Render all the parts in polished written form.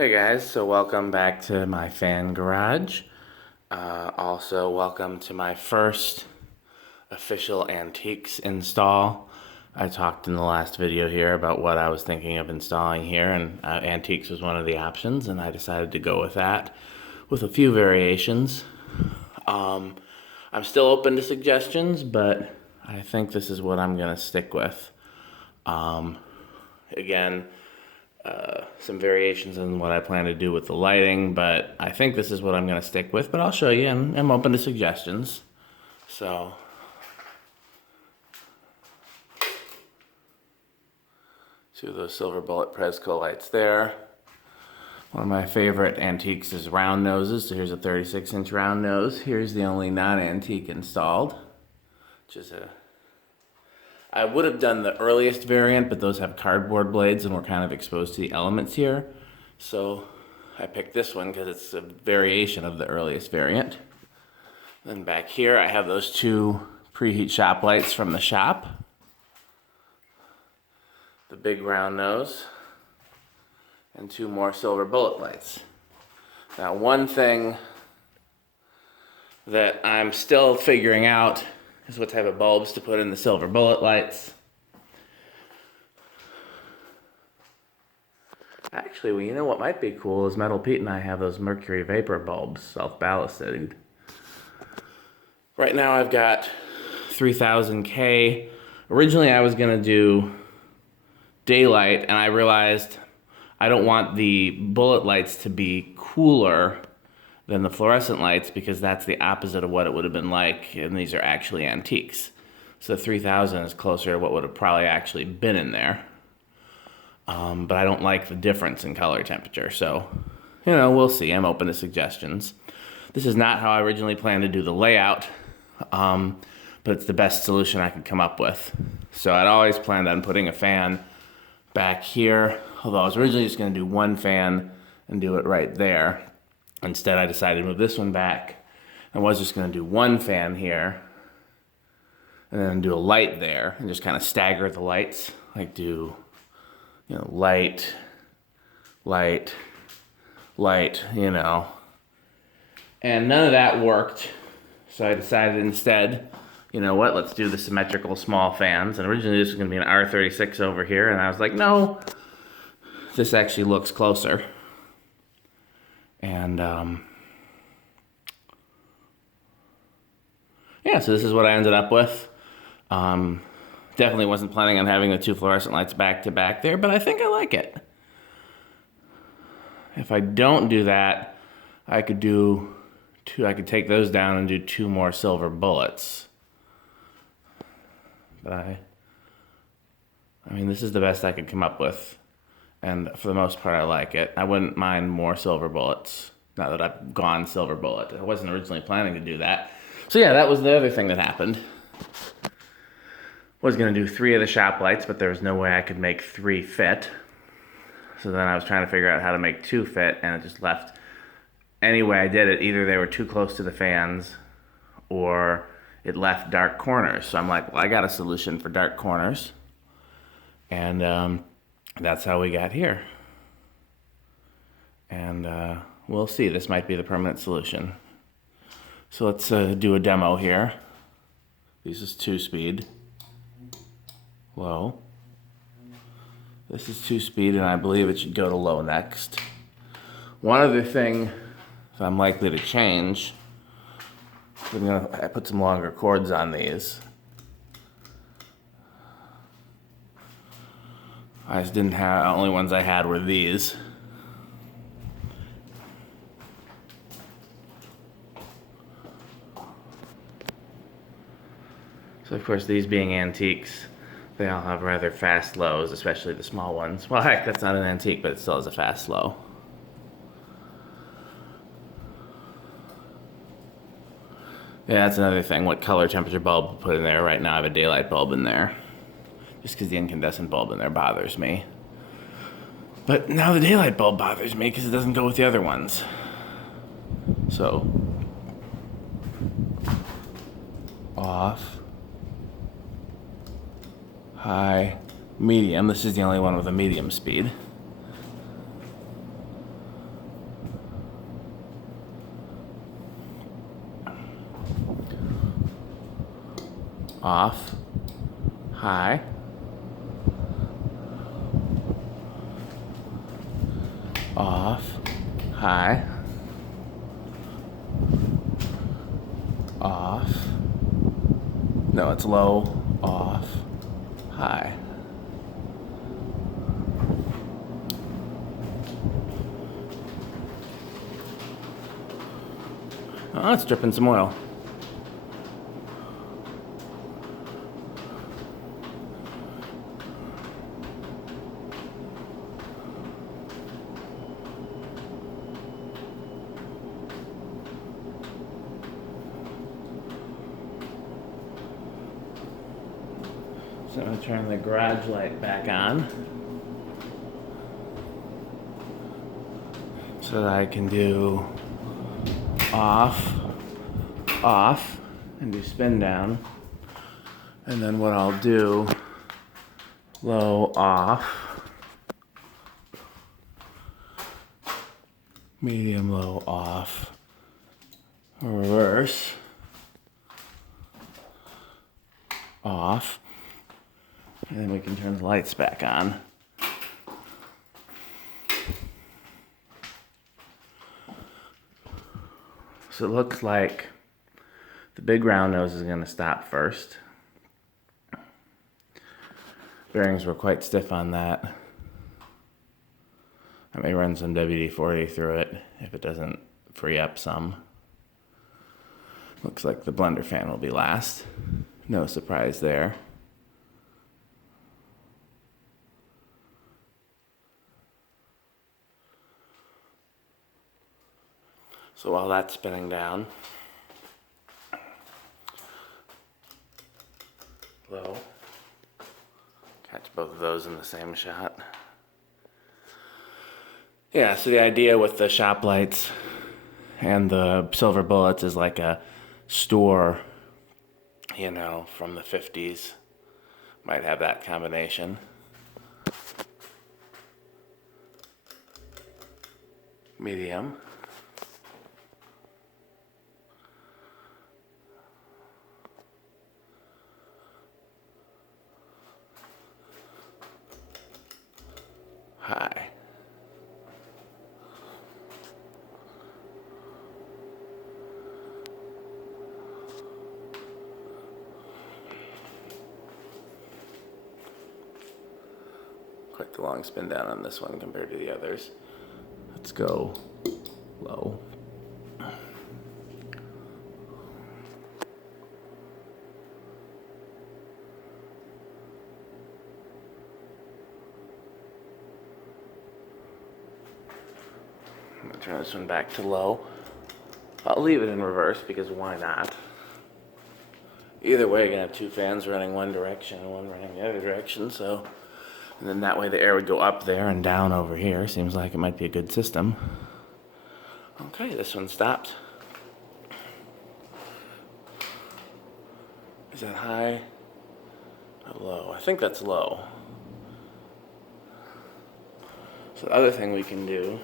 Hey guys, so welcome back to my fan garage. Also, welcome to my first official antiques install. I talked in the last video here about what I was thinking of installing here, and antiques was one of the options, and I decided to go with that with a few variations. I'm still open to suggestions, but I think this is what I'm going to stick with. Again, some variations in what I plan to do with the lighting, but I think this is what I'm going to stick with, but I'll show you, and I'm open to suggestions. So, two of those silver bullet Prescolites there. One of my favorite antiques is round noses, so here's a 36-inch round nose. Here's the only non-antique installed, which is I would have done the earliest variant, but those have cardboard blades and we're kind of exposed to the elements here. So I picked this one because it's a variation of the earliest variant. Then back here I have those two Preheat shoplights from the shop. The big round nose. And two more silver bullet lights. Now one thing that I'm still figuring out is what type of bulbs to put in the silver bullet lights. Actually, well, you know what might be cool is Metal Pete and I have those mercury vapor bulbs, self-ballasted. Right now I've got 3000K. Originally I was gonna do daylight, and I realized I don't want the bullet lights to be cooler than the fluorescent lights, because that's the opposite of what it would have been like, and these are actually antiques. So 3000 is closer to what would have probably actually been in there. But I don't like the difference in color temperature, so, you know, we'll see. I'm open to suggestions. This is not how I originally planned to do the layout, but it's the best solution I could come up with. So I'd always planned on putting a fan back here, although I was originally just gonna do one fan and do it right there. Instead, I decided to move this one back. I was just going to do one fan here, and then do a light there, and just kind of stagger the lights. Like do, you know, light, light, light, you know. And none of that worked, so I decided instead, you know what, let's do the symmetrical small fans. And originally this was going to be an R36 over here, and I was like, no, this actually looks closer. And yeah, so this is what I ended up with. Definitely wasn't planning on having the two fluorescent lights back to back there, but I think I like it. If I don't do that, I could take those down and do two more silver bullets. But I mean, this is the best I could come up with. And for the most part, I like it. I wouldn't mind more silver bullets, now that I've gone silver bullet. I wasn't originally planning to do that. So yeah, that was the other thing that happened. Was gonna do 3 of the shop lights, but there was no way I could make 3 fit. So then I was trying to figure out how to make 2 fit, and it just left. Any way I did it, either they were too close to the fans, or it left dark corners. So I'm like, well, I got a solution for dark corners. And that's how we got here. And we'll see. This might be the permanent solution. So let's do a demo here. This is 2-speed. Low. This is 2-speed, and I believe it should go to low next. One other thing that I'm likely to change, I put some longer cords on these. I just didn't have, the only ones I had were these. So of course, these being antiques, they all have rather fast lows, especially the small ones. Well, heck, that's not an antique, but it still has a fast low. Yeah, that's another thing. What color temperature bulb to put in there? Right now I have a daylight bulb in there, just because the incandescent bulb in there bothers me. But now the daylight bulb bothers me because it doesn't go with the other ones. So, off, high, medium. This is the only one with a medium speed. off, high, off, high, off, no, it's low, off, high. Oh, it's dripping some oil. So I'm going to turn the garage light back on so that I can do off, off, and do spin down. And then what I'll do, low, off, medium, low, off, reverse, off, and then we can turn the lights back on. So it looks like the big round nose is going to stop first. Bearings were quite stiff on that. I may run some WD-40 through it if it doesn't free up some. Looks like the blender fan will be last. No surprise there. So while that's spinning down, low, catch both of those in the same shot. Yeah, so the idea with the shoplights and the silver bullets is like a store, you know, from the 50s. Might have that combination. Medium. High. Quite the long spin down on this one compared to the others. Let's go low. I'm going to turn this one back to low. I'll leave it in reverse because why not? Either way, you're going to have two fans running one direction and one running the other direction, so... And then that way the air would go up there and down over here. Seems like it might be a good system. Okay, this one stopped. Is that high or low? I think that's low. So the other thing we can do,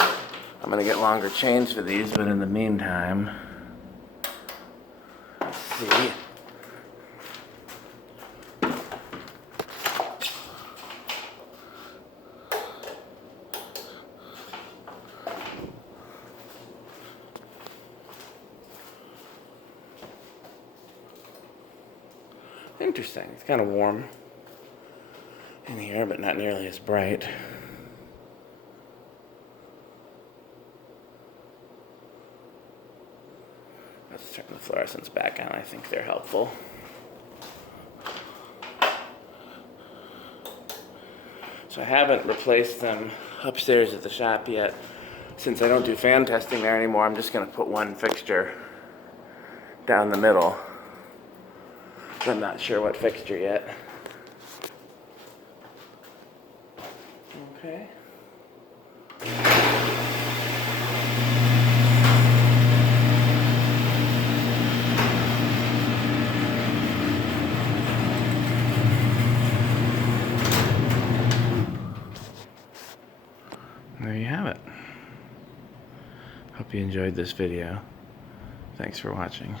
I'm gonna get longer chains for these, but in the meantime, let's see. Interesting. It's kind of warm in here, but not nearly as bright. Let's turn the fluorescents back on. I think they're helpful. So I haven't replaced them upstairs at the shop yet. Since I don't do fan testing there anymore, I'm just going to put one fixture down the middle. I'm not sure what fixture yet. Okay. There you have it. Hope you enjoyed this video. Thanks for watching.